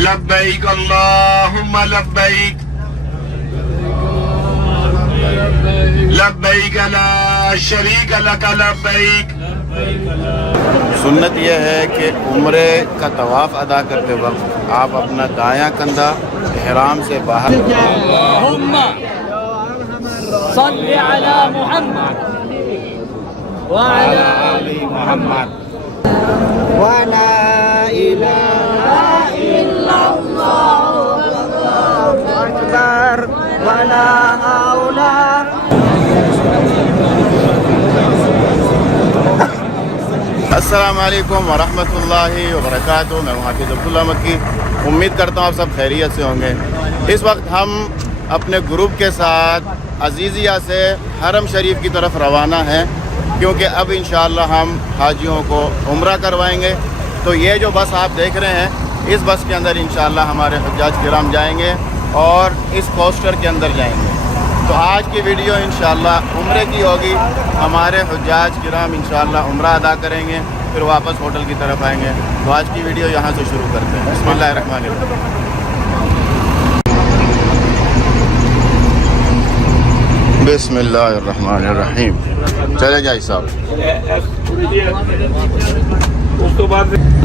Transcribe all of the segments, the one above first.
लब्बैक अल्लाहुम्मा लब्बैक लब्बैक ला शरीक लक लब्बैक। सुन्नत यह है कि उम्रे का तवाफ़ अदा करते वक्त आप अपना दायां कंधा इहराम से बाहर अल्लाहुम्मा सल्लि अला मुहम्मद व अला आलि मुहम्मद व ला इलाहा इल्लल्लाह अल्लाहु अकबर व ला हौला। अस्सलामुअलैकुम वरहमतुल्लाहि वबरकातुहू। मैं हाफिज़ अब्दुल्ला मक्की। उम्मीद करता हूँ आप सब खैरियत से होंगे। इस वक्त हम अपने ग्रुप के साथ अजीज़िया से हरम शरीफ की तरफ रवाना हैं, क्योंकि अब इंशाअल्लाह हम हाजियों को उम्रा करवाएंगे। तो ये जो बस आप देख रहे हैं, इस बस के अंदर इंशाअल्लाह हमारे हुज्जाज किराम जाएंगे और इस कोस्टर के अंदर जाएंगे। तो आज की वीडियो इंशाअल्लाह उम्रे की होगी। हमारे हुज्जाज किराम इंशाअल्लाह उम्रा अदा करेंगे, फिर वापस होटल की तरफ आएंगे। तो आज की वीडियो यहाँ से शुरू करते हैं। बिस्मिल्लाहिर्रहमानिर्रहीम। बिस्मिल्लाहिर्रहमानिर्रहीम। चले जाए साहब।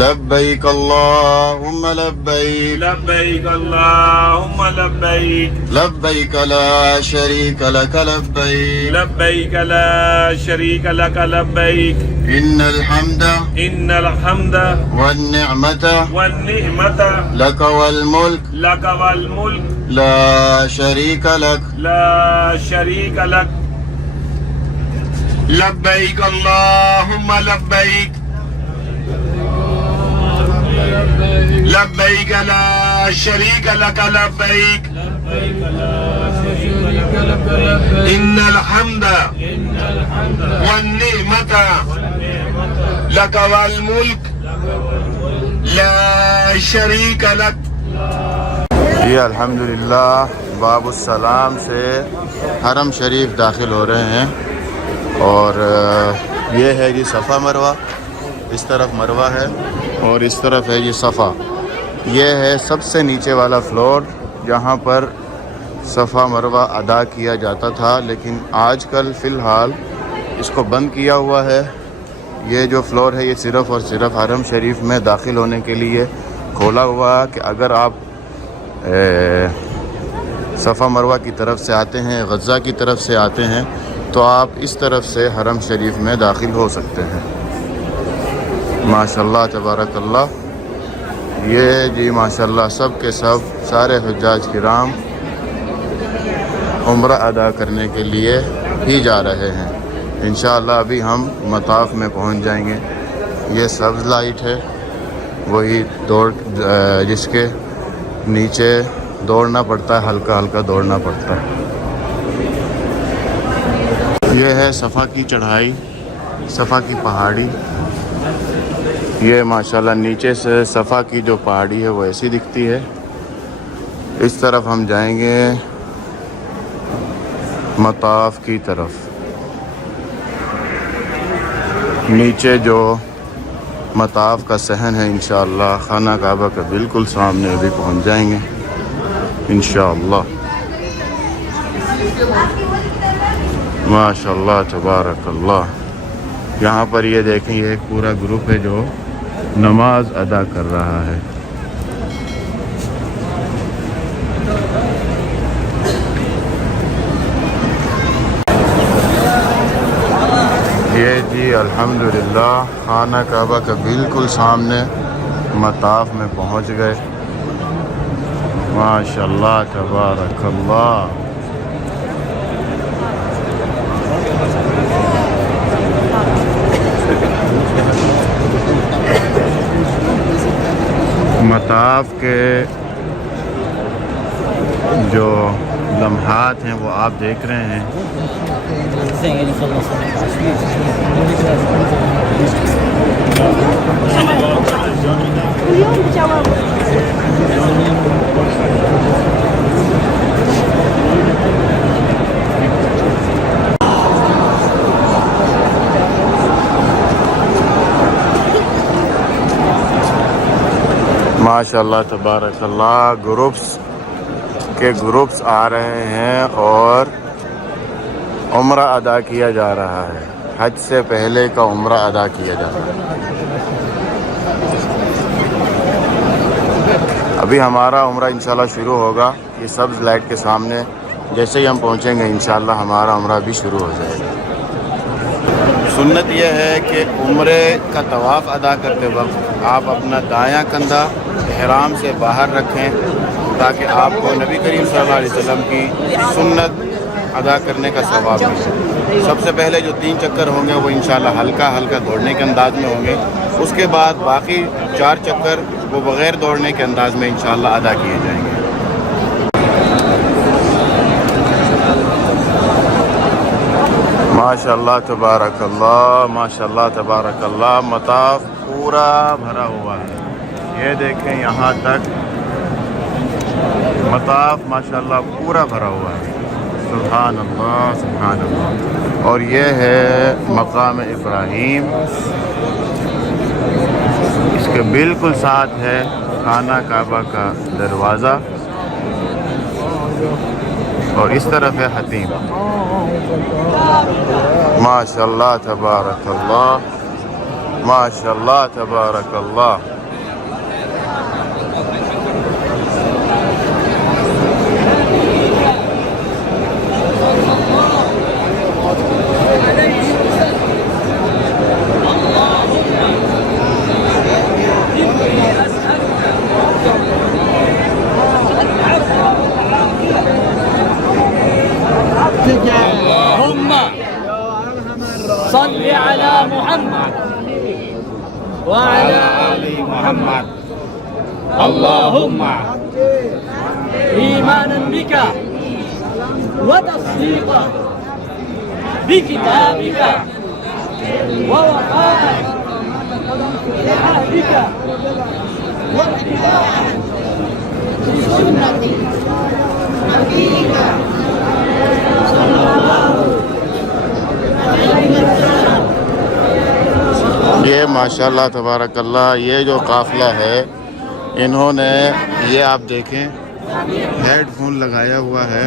लब्बैक अल्लाहुम्मा लब्बैक लब्बैक अल्लाहुम्मा लब्बैक लब्बैक ला शरीक लक लब्बैक लब्बैक ला शरीक लक लब्बैक इन्नल हम्दा वन निअमता लक वल मुल्क ला शरीक लक लब्बैक अल्लाहुम्मा लब्बैक लब्बैक ला शरीक लक लब्बैक इन्नल हम्दा वन निअमता लक वल मुल्क ला शरीक लक। ये अल्हम्दुलिल्लाह बाबुस्सलाम से हरम शरीफ दाखिल हो रहे हैं। और ये है जी सफ़ा मरवा। इस तरफ मरवा है और इस तरफ है जी सफ़ा। ये है सबसे नीचे वाला फ्लोर जहाँ पर सफ़ा मरवा अदा किया जाता था, लेकिन आजकल फ़िलहाल इसको बंद किया हुआ है। ये जो फ्लोर है ये सिर्फ़ और सिर्फ हरम शरीफ में दाखिल होने के लिए खोला हुआ है कि अगर आप सफ़ा मरवा की तरफ से आते हैं, गज़ा की तरफ से आते हैं, तो आप इस तरफ से हरम शरीफ में दाखिल हो सकते हैं। माशाल्लाह तबारकल्लाह। ये जी माशाल्लाह सब के सब सारे हुज्जाज किराम उम्रा अदा करने के लिए ही जा रहे हैं। इंशाअल्लाह अभी हम मताफ़ में पहुंच जाएंगे। ये सब्ज़ लाइट है, वही दौड़ जिसके नीचे दौड़ना पड़ता है, हल्का हल्का दौड़ना पड़ता है। ये है सफ़ा की चढ़ाई, सफ़ा की पहाड़ी। ये माशाल्लाह नीचे से सफ़ा की जो पहाड़ी है वो ऐसी दिखती है। इस तरफ हम जाएंगे मताफ़ की तरफ। नीचे जो मताफ़ का सहन है इंशाअल्लाह खाना काबा के बिल्कुल सामने अभी पहुंच जाएंगे इंशाअल्लाह। माशाल्लाह तबारकल्लाह। यहाँ पर ये देखें, ये एक पूरा ग्रुप है जो नमाज अदा कर रहा है। ये जी अल्हम्दुलिल्लाह खाना काबा के बिल्कुल सामने मताफ़ में पहुँच गए। माशाल्लाह तबारकल्लाह। मताफ़ के जो लम्हात हैं वो आप देख रहे हैं। माशाल्लाह तबारकल्लाह ग्रुप्स आ रहे हैं और उम्रा अदा किया जा रहा है। हज से पहले का उम्रा अदा किया जा रहा है। अभी हमारा उम्रा इंशाल्लाह शुरू होगा। ये सब्ज़ लाइट के सामने जैसे ही हम पहुंचेंगे इंशाल्लाह हमारा उम्रा भी शुरू हो जाएगा। सुन्नत यह है कि उम्रे का तवाफ़ अदा करते वक्त आप अपना दायां कंधा इहराम से बाहर रखें ताकि आपको नबी करीम सल्लल्लाहु अलैहि वसल्लम की सुन्नत अदा करने का सवाब मिले। सबसे पहले जो 3 चक्कर होंगे वो इंशाल्लाह हल्का हल्का दौड़ने के अंदाज में होंगे। उसके बाद बाकी 4 चक्कर वो बग़ैर दौड़ने के अंदाज में इंशाल्लाह अदा किए जाएंगे। माशाल्लाह तबारकल्लाह, माशाल्लाह तबारकल्लाह। मताफ पूरा भरा हुआ है। ये देखें यहाँ तक मताफ माशाल्लाह पूरा भरा हुआ है। सुभान अल्लाह, सुभान अल्लाह। और ये है मकाम इब्राहीम। इसके बिल्कुल साथ है खाना काबा का दरवाज़ा और इस तरफ है हतीम। माशाल्लाह तबारकल्लाह, माशाल्लाह तबारकल्लाह। صل على محمد وعلى آل محمد اللهم إيمانا بك وتصديقا بكتابك ووفاء بعهدك واتباعا لسنة نبيك صلى الله ये माशाल्लाह तबारकल्लाह ये जो काफ़िला है इन्होंने ये आप देखें हेडफोन लगाया हुआ है।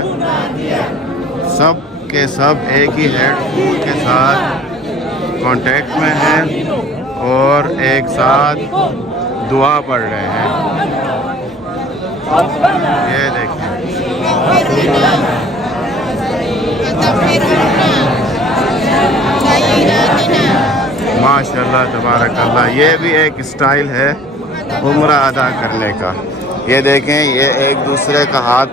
सब के सब एक ही हेडफोन के साथ कांटेक्ट में हैं और एक साथ दुआ पढ़ रहे हैं। ये देखें माशाल्लाह तबारकल्लाह। ये भी एक स्टाइल है उम्रा अदा करने का। ये देखें ये एक दूसरे का हाथ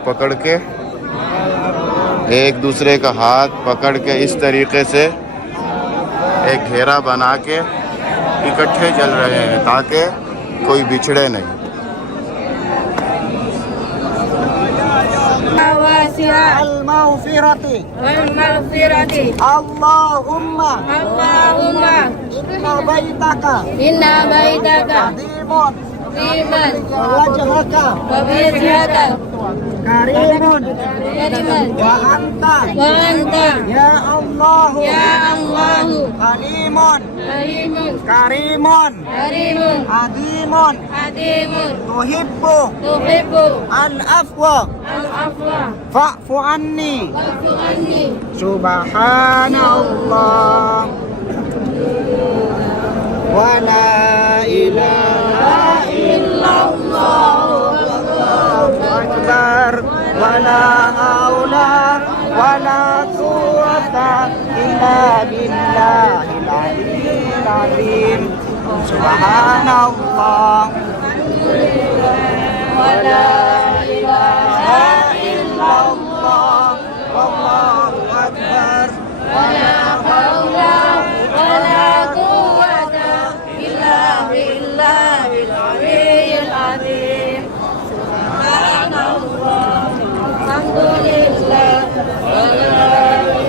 पकड़ के इस तरीके से एक घेरा बना के इकट्ठे चल रहे हैं ताकि कोई बिछड़े नहीं। المغفرة اللهم إن بيتك عظيم ووجهك كريم وأنت يا الله حليم كريم عظيم تحب العفو فاعف عني سبحان الله ولا إله إلا الله أكبر ولا حول ولا قوة إلا بالله العلي العظيم سبحان الله ولا إله إلا الله والله أكبر ولا حول ولا قوة إلا بالله العلي العظيم سبحان الله الحمد لله ولا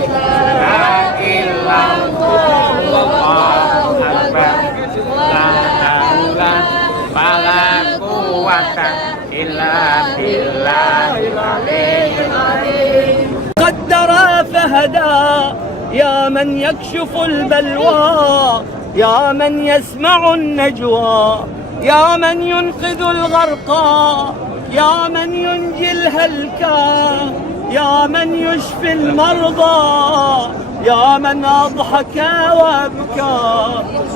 إله إلا الله والله أكبر ولا حول ولا قوة إلا بالله العلي العظيم قدر فهدى يا من يكشف البلوى يا من يسمع النجوى يا من ينقذ الغرقى، يا من ينجي الهلكى، يا من يشفي المرضى، يا من أضحك وأبكى،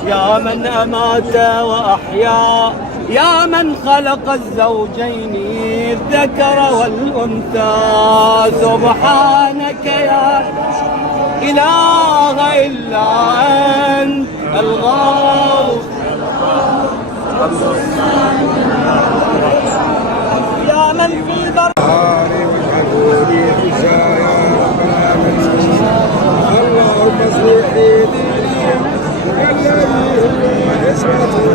يا من أمات وأحيا، يا من خلق الزوجين الذكر والأنثى. سبحانك يا إله إلا أنت الغوث، يا من في بر اللهم اصلح لي ديني الذي هو عصمتي.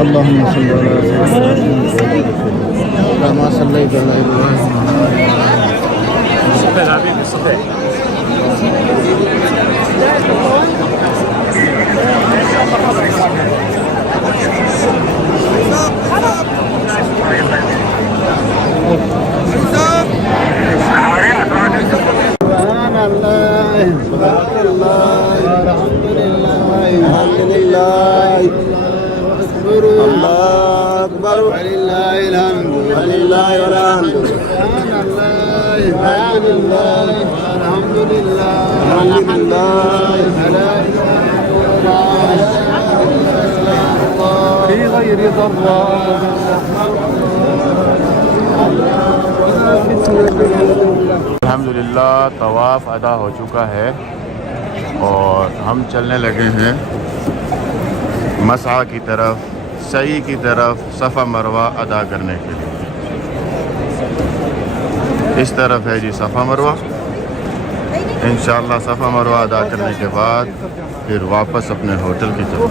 اللهم صل على سيدنا كما صليت على ابراهيم. سبحان الله سبحان الله الحمد لله الحمد لله الله أكبر ولله الحمد ولله الحمد سبحان الله سبحان الله الحمد لله الحمد لله لا إله إلا الله في غير ضراء. अल्हम्दुलिल्लाह तवाफ़ अदा हो चुका है और हम चलने लगे हैं मसआ की तरफ, सई की तरफ, सफ़ा मरवा अदा करने के लिए। इस तरफ है जी सफ़ा मरवा इंशाअल्लाह सफ़ा मरवा अदा करने के बाद फिर वापस अपने होटल की तरफ।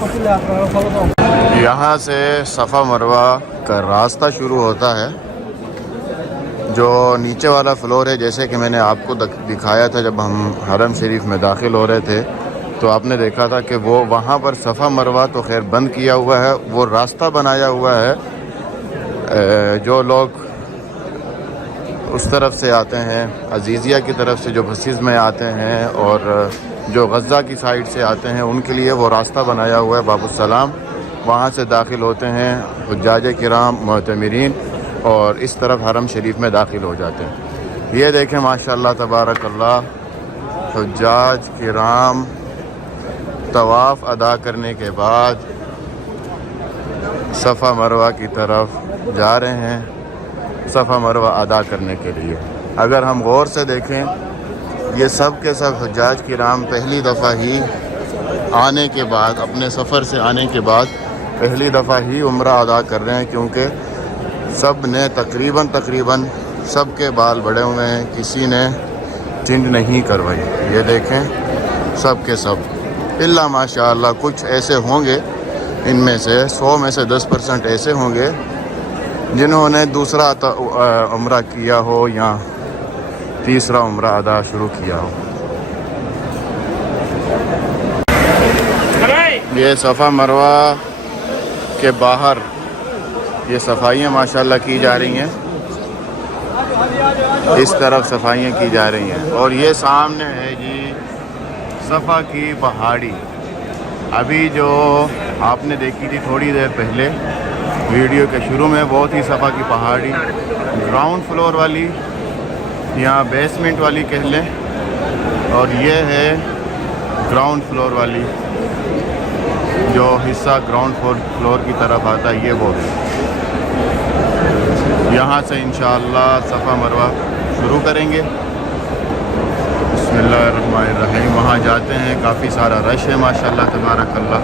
यहाँ से सफ़ा मरवा का रास्ता शुरू होता है। जो नीचे वाला फ्लोर है, जैसे कि मैंने आपको दिखाया था जब हम हरम शरीफ में दाखिल हो रहे थे, तो आपने देखा था कि वो वहाँ पर सफ़ा मरवा तो खैर बंद किया हुआ है, वो रास्ता बनाया हुआ है। जो लोग उस तरफ से आते हैं, अजीज़िया की तरफ से जो बसेस में आते हैं और जो गज़ा की साइड से आते हैं, उनके लिए वो रास्ता बनाया हुआ है बाबुस्सलाम। वहाँ से दाखिल होते हैं हुज्जाज किराम मुअतमिरीन और इस तरफ हरम शरीफ में दाखिल हो जाते हैं। ये देखें माशाअल्लाह तबारकल्लाह, हुज्जाज किराम तवाफ़ अदा करने के बाद सफ़ा मरवा की तरफ जा रहे हैं सफ़ा मरवा अदा करने के लिए। अगर हम गौर से देखें, ये सब के सब हुज्जाज किराम पहली दफ़ा ही आने के बाद, अपने सफ़र से आने के बाद पहली दफ़ा ही उम्रा अदा कर रहे हैं, क्योंकि सब ने तकरीबन सब के बाल बड़े हुए हैं, किसी ने टिंड नहीं करवाई। ये देखें सब के सब, इल्ला माशाअल्लाह कुछ ऐसे होंगे, इनमें से 100 में से 10% ऐसे होंगे जिन्होंने दूसरा उम्रा किया हो या तीसरा उम्रा अदा शुरू किया हो। ये सफ़ा मरवा के बाहर ये सफाइयाँ माशाल्लाह की जा रही हैं, इस तरफ सफाइयाँ की जा रही हैं। और ये सामने है जी सफ़ा की पहाड़ी। अभी जो आपने देखी थी थोड़ी देर पहले वीडियो के शुरू में, बहुत ही सफ़ा की पहाड़ी ग्राउंड फ्लोर वाली या बेसमेंट वाली कह लें, और ये है ग्राउंड फ्लोर वाली, जो हिस्सा ग्राउंड फ्लोर की तरफ आता है, ये वो है। यहाँ से इंशाअल्लाह सफ़ा मरवा शुरू करेंगे। बिस्मिल्लाहिर्रहमानिर्रहीम। वहाँ जाते हैं, काफ़ी सारा रश है माशाअल्लाह तबारकल्लाह,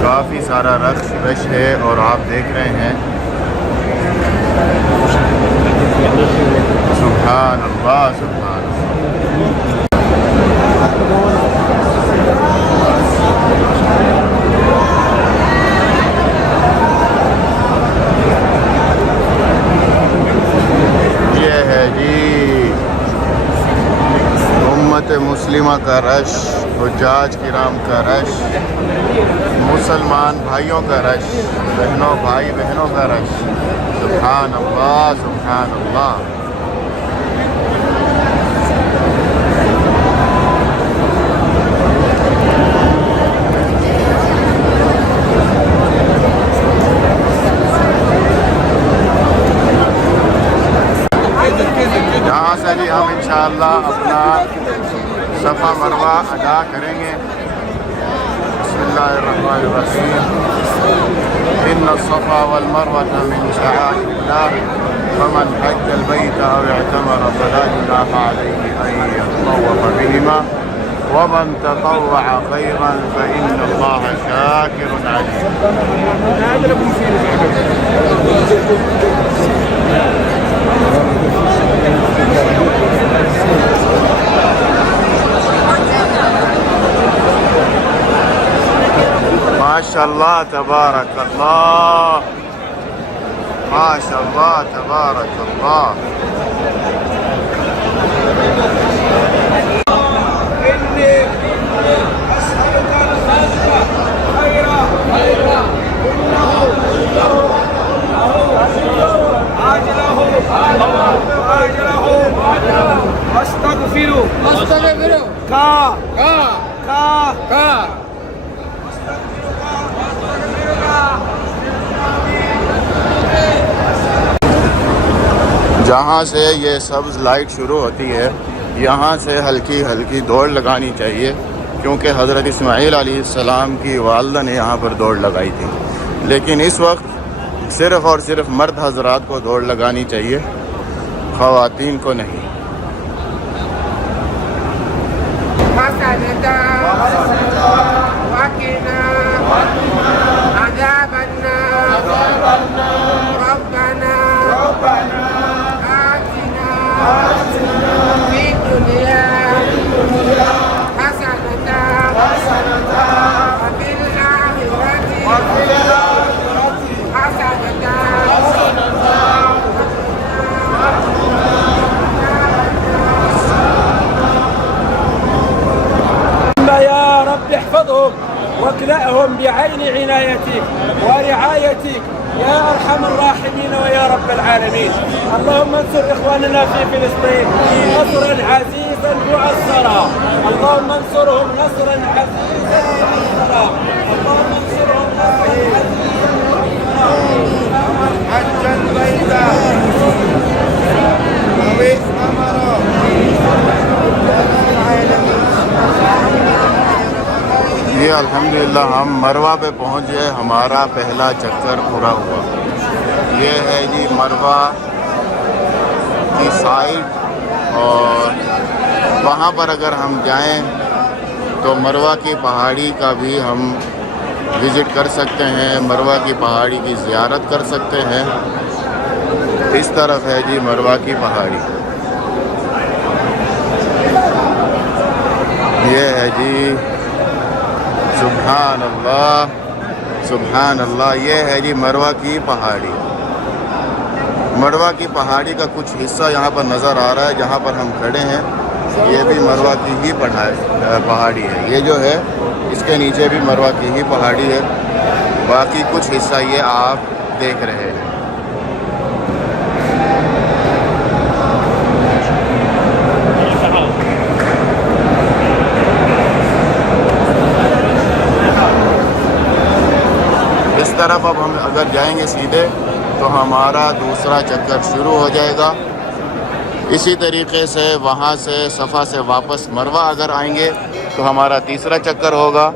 काफ़ी सारा रश है। और आप देख रहे हैं सुभान अल्लाह सुभान अल्लाह। मुस्लिमा का रश, हुज्जाज किराम का रश, मुसलमान भाइयों का रश, भाई बहनों का रश। सुभान अल्लाह सुभान अल्लाह। यहाँ से जी हम इंशाअल्लाह अपना सफ़ा मरवा अदा करेंगे। बिस्मिल्लाहिर्रहमानिर्रहीम। इन्ना सफ़ा वल मरवता मिन शआइरिल्लाह फमन हज्जल बैत औ इअतमर फला जुनाहा अलैहि अन यतवफ़ बिहिमा वमन ततव्वअ खैरन फइन्नल्लाह शाकिरुन अलीम। माशाअल्लाह तबारकल्लाह, माशाअल्लाह तबारकल्लाह। जहाँ से ये सब्ज़ लाइट शुरू होती है, यहाँ से हल्की हल्की दौड़ लगानी चाहिए, क्योंकि हज़रत इस्माईल अलैहिस्सलाम की वालिदा ने यहाँ पर दौड़ लगाई थी। लेकिन इस वक्त सिर्फ़ और सिर्फ मर्द हज़रात को दौड़ लगानी चाहिए, ख़वातीन को नहीं। في الدنيا بعين عنايتك ورعايتك يا أرحم الراحمين ويا رب العالمين. اللهم انصر إخواننا في فلسطين نصرا عزيزا مؤثرا. اللهم انصرهم نصرا عزيزا مؤثرا. اللهم انصرهم نصرا عزيزا مؤثرا. حجا بيتا ये अल्हम्दुलिल्लाह हम मरवा पे पहुंच गए, हमारा पहला चक्कर पूरा हुआ। ये है जी मरवा की साइड और वहाँ पर अगर हम जाएं तो मरवा की पहाड़ी का भी हम विज़िट कर सकते हैं, मरवा की पहाड़ी की ज़ियारत कर सकते हैं। इस तरफ है जी मरवा की पहाड़ी। ये है जी सुभान अल्लाह सुभान अल्लाह। ये है जी मरवा की पहाड़ी। मरवा की पहाड़ी का कुछ हिस्सा यहाँ पर नज़र आ रहा है जहाँ पर हम खड़े हैं। ये भी मरवा की ही पहाड़ी है। ये जो है इसके नीचे भी मरवा की ही पहाड़ी है। बाकी कुछ हिस्सा ये आप देख रहे हैं। इस तरफ अब हम अगर जाएंगे सीधे तो हमारा दूसरा चक्कर शुरू हो जाएगा। इसी तरीके से वहाँ से सफ़ा से वापस मरवा अगर आएंगे तो हमारा तीसरा चक्कर होगा।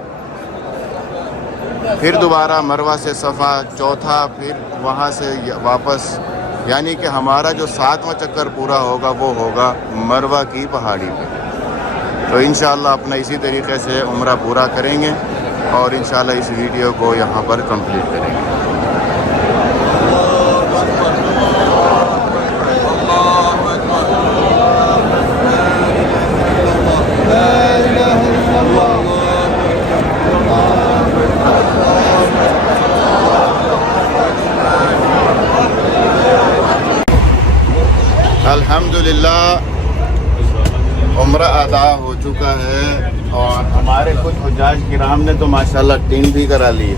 फिर दोबारा मरवा से सफ़ा चौथा, फिर वहाँ से वापस, यानी कि हमारा जो 7वां चक्कर पूरा होगा वो होगा मरवा की पहाड़ी पे। तो इंशाअल्लाह अपना इसी तरीके से उम्रा पूरा करेंगे और इंशाअल्लाह इस वीडियो को यहाँ पर कंप्लीट करेंगे। अल्हम्दुलिल्लाह उम्रा अदा हो चुका है और हमारे कुछ हुज्जाज किराम ने तो माशाल्लाह टीम भी करा ली है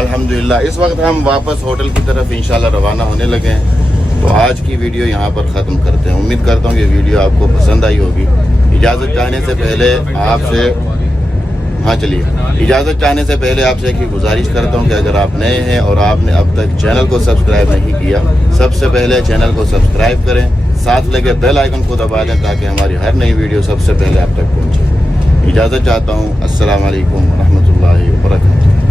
अल्हम्दुलिल्लाह। इस वक्त हम वापस होटल की तरफ इंशाल्लाह रवाना होने लगे हैं। तो आज की वीडियो यहाँ पर ख़त्म करते हैं। उम्मीद करता हूँ ये वीडियो आपको पसंद आई होगी। इजाज़त चाहने से पहले आपसे इजाज़त चाहने से पहले आपसे एक ही गुजारिश करता हूँ कि अगर आप नए हैं और आपने अब तक चैनल को सब्सक्राइब नहीं किया, सबसे पहले चैनल को सब्सक्राइब करें, साथ लगे बेल आइकन को दबा दें ताकि हमारी हर नई वीडियो सबसे पहले आप तक पहुँचे। इजाज़त चाहता हूँ। अस्सलाम वालेकुम रहमतुल्लाहि व बरकातुहू।